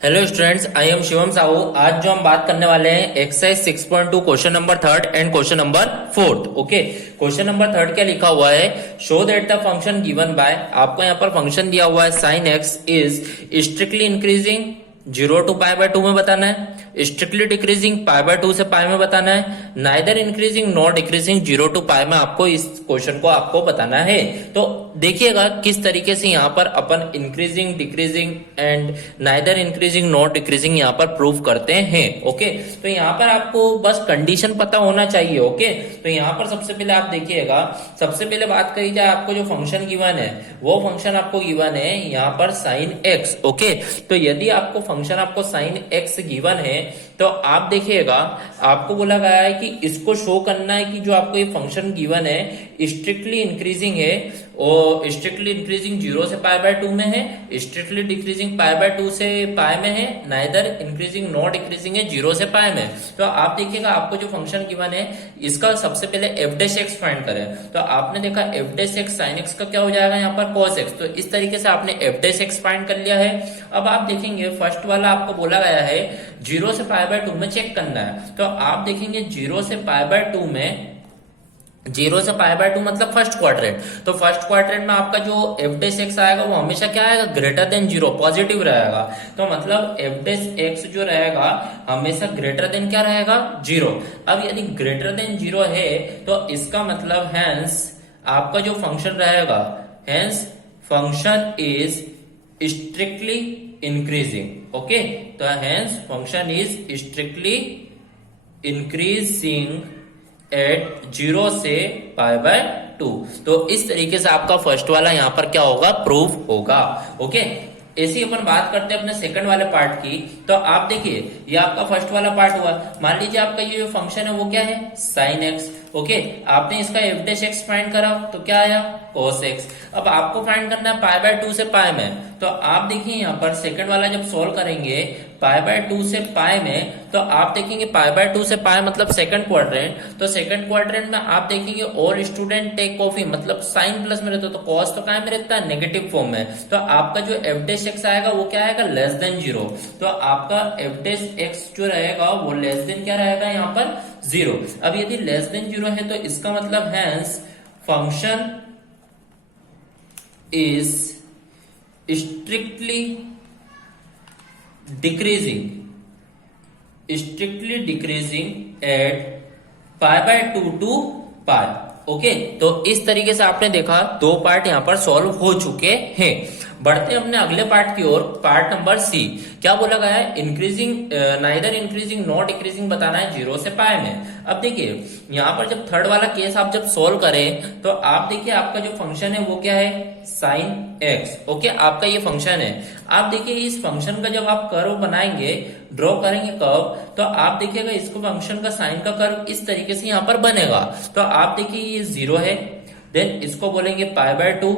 Hello students, I am Shivam Sahu. आज जो हम बात करने वाले हैं exercise 6.2 question number third and question number fourth. Okay, question number third क्या लिखा हुआ है? Show that the function given by, आपको यहाँ पर फंक्शन दिया हुआ है sine x is strictly increasing 0 to pi by 2 में बताना है, स्ट्रिक्टली डिक्रीजिंग पाई बाय 2 से पाई में बताना है, neither increasing not decreasing 0 to पाई में आपको इस क्वेश्चन को आपको बताना है। तो देखिएगा किस तरीके से यहाँ पर अपन increasing decreasing and neither increasing not decreasing यहाँ पर प्रूव करते हैं। ओके, तो यहाँ पर आपको बस कंडीशन पता होना चाहिए। ओके, तो यहाँ पर सबसे पहले आप देखिएगा, सबसे पहले बात करी जाए, आपको जो फंक्शन गिवन है वो फंक्शन आपको गिवन है यहाँ पर साइन एक्स। ओके, तो यदि आपको फंक्शन आपको साइन एक्स गिवन है तो आप देखिएगा, आपको बोला गया है कि इसको शो करना है कि जो आपको ये फंक्शन गिवन है स्ट्रिक्टली इंक्रीजिंग है और स्ट्रिक्टली इंक्रीजिंग 0 से पाई बाय 2 में है, स्ट्रिक्टली डिक्रीजिंग पाई बाय 2 से पाई में है, नाइदर इंक्रीजिंग नॉट डिक्रीजिंग है 0 से पाई में। तो आप देखिएगा, आपको जो फंक्शन गिवन है इसका सबसे पहले एफ डैश एक्स फाइंड करें। तो आपने देखा F dash x sine x का क्या हो जाएगा यहाँ पर कॉस एक्स। तो इस तरीके से आपने एफ डैश एक्स फाइंड कर लिया है। अब आप देखेंगे फर्स्ट वाला आपको बोला गया है 0 से पाई बाय 2 में चेक करना है। तो आप देखेंगे 0 से पाई बाय 2 में, 0 से पाई बाय 2 मतलब फर्स्ट क्वाड्रेंट। तो फर्स्ट क्वाड्रेंट में आपका जो एफ डैश एक्स आएगा वो हमेशा क्या आएगा? ग्रेटर देन 0, पॉजिटिव रहेगा। तो मतलब एफ डैश एक्स जो रहेगा हमेशा ग्रेटर देन क्या रहेगा? 0। अब यदि ग्रेटर देन 0 है तो इसका मतलब हैंस आपका जो फंक्शन रहेगा, hence function is strictly increasing. Okay, तो hence function is strictly increasing at 0 से पाई बाय 2। तो इस तरीके से आपका फर्स्ट वाला यहां पर क्या होगा? प्रूफ होगा। ओके, ऐसी अपन बात करते हैं अपने सेकंड वाले पार्ट की। तो आप देखिए, ये आपका फर्स्ट वाला पार्ट हुआ। मान लीजिए आपका ये जो फंक्शन है वो क्या है? Sine x. ओके, आपने इसका एफ डैश एक्स फाइंड करा तो क्या आया? Cos x. अब आपको फाइंड करना है पाई बाय 2 से पाई में। तो आप देखिए यहाँ पर सेकंड वाला जब सोल्व करेंगे पाई बाय 2 से पाई में, तो आप देखेंगे पाई बाय 2 से पाई मतलब सेकंड क्वाड्रेंट। तो सेकंड क्वाड्रेंट में आप देखेंगे ऑल स्टूडेंट टेक कॉफी, मतलब साइन प्लस में रहता है तो कॉस तो क्या में रहता है? नेगेटिव फॉर्म में। तो आपका जो एफ डैश एक्स आएगा वो क्या आएगा? Less than 0। तो आपका एफ डैश एक्स जो रहेगा वो लेस देन क्या रहेगा यहाँ पर? 0। अब यदि लेस देन 0 है तो इसका मतलब hence function is strictly decreasing at pi by 2 to pi. Okay, तो इस तरीके से आपने देखा दो पार्ट यहां पर सॉल्व हो चुके हैं। बढ़ते हैं अपने अगले पार्ट की ओर, पार्ट नंबर सी। क्या बोला गया है? Increasing neither increasing not decreasing बताना है 0 से पाई में। अब देखिए यहाँ पर जब थर्ड वाला केस आप जब सोल्व करें तो आप देखिए आपका जो फंक्शन है वो क्या है? Sine x. ओके, आपका ये फंक्शन है। आप देखिए इस फंक्शन का जब आप कर्व बनाएंगे, ड्रॉ करेंगे कर्व, तो आप देखिएगा इसको फंक्शन का साइन का कर्व इस तरीके से यहाँ पर बनेगा। तो आप देखिए ये 0 है, देन इसको बोलेंगे पाई बाय 2,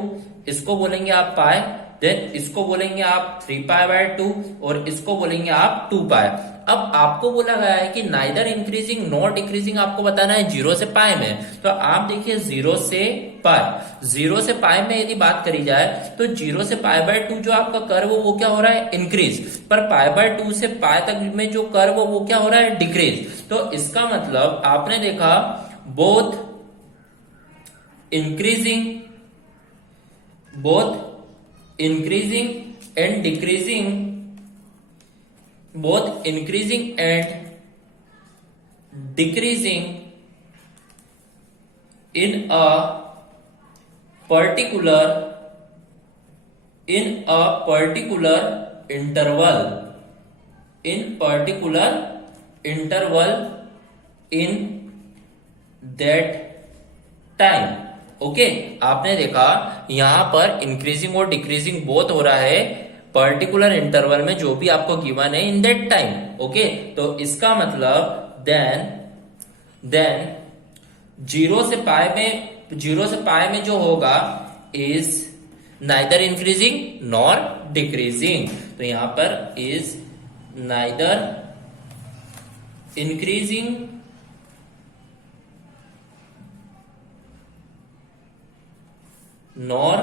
इसको बोलेंगे आप पाई, देन इसको बोलेंगे आप 3 पाई बाय 2 और इसको बोलेंगे आप 2 पाई। अब आपको बोला गया है कि नाइदर इंक्रीजिंग नॉट डिक्रीजिंग आपको बताना है 0 से पाई में। तो आप देखिए 0 से पाई, 0 से पाई में यदि बात करी जाए तो 0 से पाई बाय 2 जो आपका कर्व वो क्या हो रहा है? इंक्रीज। पर पाई बाय 2 से पाई तक में जो कर्व वो क्या हो रहा है? डिक्रीज। तो इसका मतलब आपने देखा both increasing and decreasing, both increasing and decreasing in a particular interval in that time. Okay, आपने देखा यहां पर इंक्रीजिंग और डिक्रीजिंग बोथ हो रहा है पर्टिकुलर इंटरवल में जो भी आपको गिवन है इन दैट टाइम। ओके, तो इसका मतलब देन 0 से पाई में जो होगा is neither increasing nor decreasing. तो यहां पर is neither increasing nor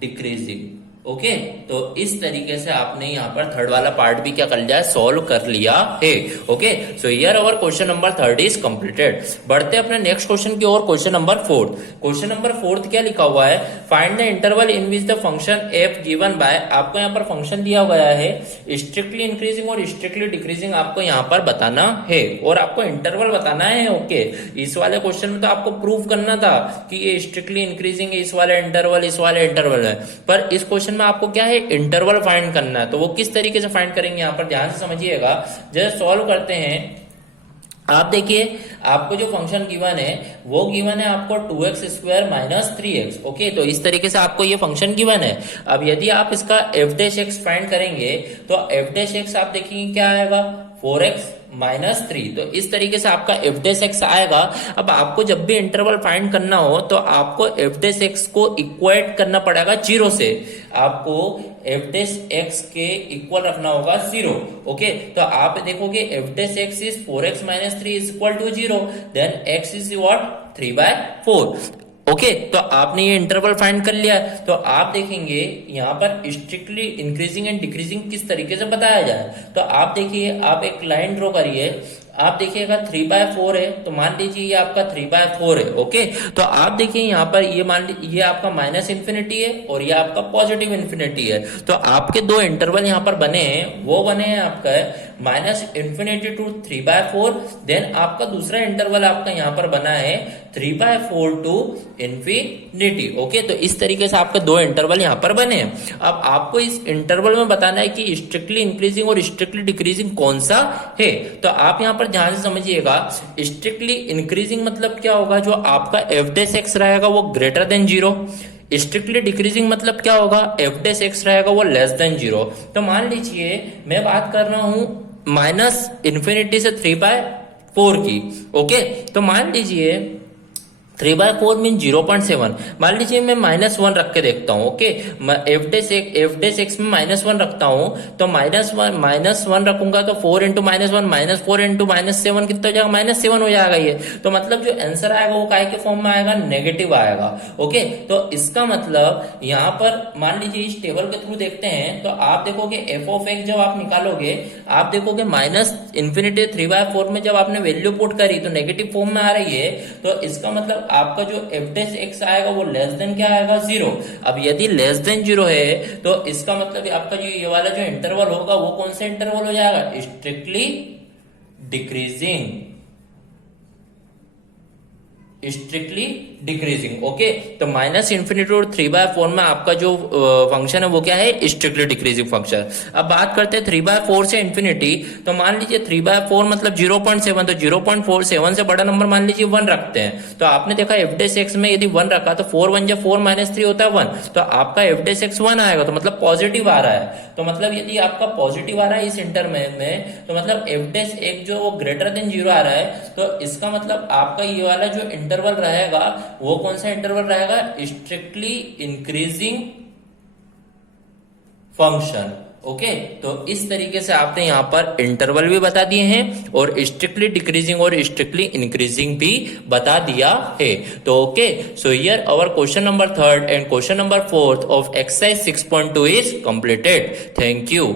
decreasing. Okay तो इस तरीके से आपने यहाँ पर थर्ड वाला पार्ट भी क्या कर लिया है, सॉल्व कर लिया है। Okay so here our question number third is completed. बढ़ते अपने नेक्स्ट क्वेश्चन की ओर, question number fourth. Question number fourth क्या लिखा हुआ है, find the interval in which the function F given by, आपको यहाँ पर फंक्शन दिया गया है स्ट्रिक्टली इंक्रीजिंग और स्ट्रिक्टली डिक्रीजिंग, आपको यहाँ पर बताना है और आपको इंटरवल बताना है। ओके इस वाले क्वेश्चन में तो आपको प्रूव करना था कि ये स्ट्रिक्टली इंक्रीजिंग है, इस वाले इंटरवल, इस वाले इंटरवल है, पर इस क्वेश्चन में आपको क्या है, इंटरवल फाइंड करना है। तो वो किस तरीके से फाइंड करेंगे, यहाँ पर ध्यान से समझिएगा। जब सॉल्व करते हैं, आप देखिए आपको जो फंक्शन गिवन है वो गिवन है आपको 2x² माइनस 3x। ओके तो इस तरीके से आपको ये फंक्शन गिवन है। अब यदि आप इसका f' फाइंड करेंगे तो f' आप देखेंगे क्या आएगा, 4x माइनस 3। तो इस तरीके से आपका f' आएगा। अब आपको जब भी इंटरवल फाइंड करना हो तो आपको f' को इक्वेट करना पड़ेगा 0 से, आपको f' के इक्वल रखना होगा 0। ओके तो आप देखोगे f' is 4x minus 3 is equal to 0, then x is what, 3/4। Okay तो आपने ये इंटरवल फाइंड कर लिया। तो आप देखेंगे यहाँ पर स्ट्रिक्टली इंक्रीजिंग एंड डिक्रीजिंग किस तरीके से बताया जाए। तो आप देखिए, आप एक लाइन ड्रॉ करिए, आप देखिएगा 3/4 है, तो मान लीजिए ये आपका 3/4 है। ओके तो आप देखिए यहाँ पर ये मान लीजिए ये आपका माइनस इन्फिनिटी है और ये आपका पॉजिटिव इन्फिनिटी है। तो आपके दो इंटरवल यहाँ पर बने हैं, वो बने हैं आपका माइनस इन्फिनिटी टू 3/4, देन आपका दूसरा इंटरवल आपका यहाँ पर बना है 3/4 टू इन्फिनिटी। ओके तो इस तरीके से आपके दो इंटरवल यहाँ पर बने हैं। अब आपको इस इंटरवल में बताना है कि स्ट्रिक्टली इंक्रीजिंग और स्ट्रिक्टली डिक्रीजिंग कौन सा है। तो आप यहाँ पर ध्यान से समझिएगा, स्ट्रिक्टली इंक्रीजिंग मतलब क्या होगा, जो आपका f' रहेगा वो ग्रेटर देन 0। स्ट्रिक्टली डिक्रीजिंग मतलब क्या होगा, f' रहेगा वो लेस देन 0। तो मान लीजिए मैं बात कर रहा हूं माइनस इन्फिनिटी से 3/4 की। ओके तो मान लीजिए 3/4 मीन 0.7, मान लीजिए मैं -1 रख के देखता हूँ। ओके f' में -1 रखता हूँ, तो -1 रखूंगा तो 4 इंटू -1 -4 इंटू -7 कितना हो जाएगा, -7 हो जाएगा ये। तो मतलब जो आंसर आएगा वो काय के फॉर्म में आएगा, नेगेटिव आएगा। ओके तो इसका मतलब यहाँ पर मान लीजिए इस टेबल के थ्रू देखते हैं, तो आप देखोगे f(x) जब आप निकालोगे, आप देखोगे माइनस इन्फिनिटी 3/4 में जब आपने वैल्यू पुट करी तो नेगेटिव फॉर्म में आ रही है। तो इसका मतलब आपका जो f' आएगा वो लेस देन क्या आएगा, 0। अब यदि लेस देन 0 है तो इसका मतलब आपका जो ये वाला जो इंटरवल होगा वो कौन सा इंटरवल हो जाएगा, strictly decreasing, strictly decreasing. Okay तो माइनस इन्फिनिटी और 3/4 में आपका जो फंक्शन है वो क्या है, स्ट्रिक्टली डिक्रीजिंग फंक्शन। अब बात करते हैं 3/4 से इन्फिनिटी। तो मान लीजिए 3/4 मतलब 0.7, तो 0.47 से बड़ा नंबर मान लीजिए 1 रखते हैं। तो आपने देखा f' में यदि 1 रखा तो 4 1 4 -3 होता है 1, तो आपका f' 1 आएगा, तो मतलब पॉजिटिव आ रहा है। तो मतलब यदि आपका पॉजिटिव आ रहा है इस इंटरवल में, तो मतलब f' जो वो ग्रेटर देन 0 आ रहा है, तो इसका मतलब आपका ये वाला जो इंटरवल रहेगा वो कौन सा इंटरवल रहेगा, स्ट्रिक्टली इंक्रीजिंग फंक्शन। ओके तो इस तरीके से आपने यहां पर इंटरवल भी बता दिए हैं और स्ट्रिक्टली डिक्रीजिंग और स्ट्रिक्टली इंक्रीजिंग भी बता दिया है। तो okay so here our question number 3rd and question number 4th of exercise 6.2 is completed. Thank you.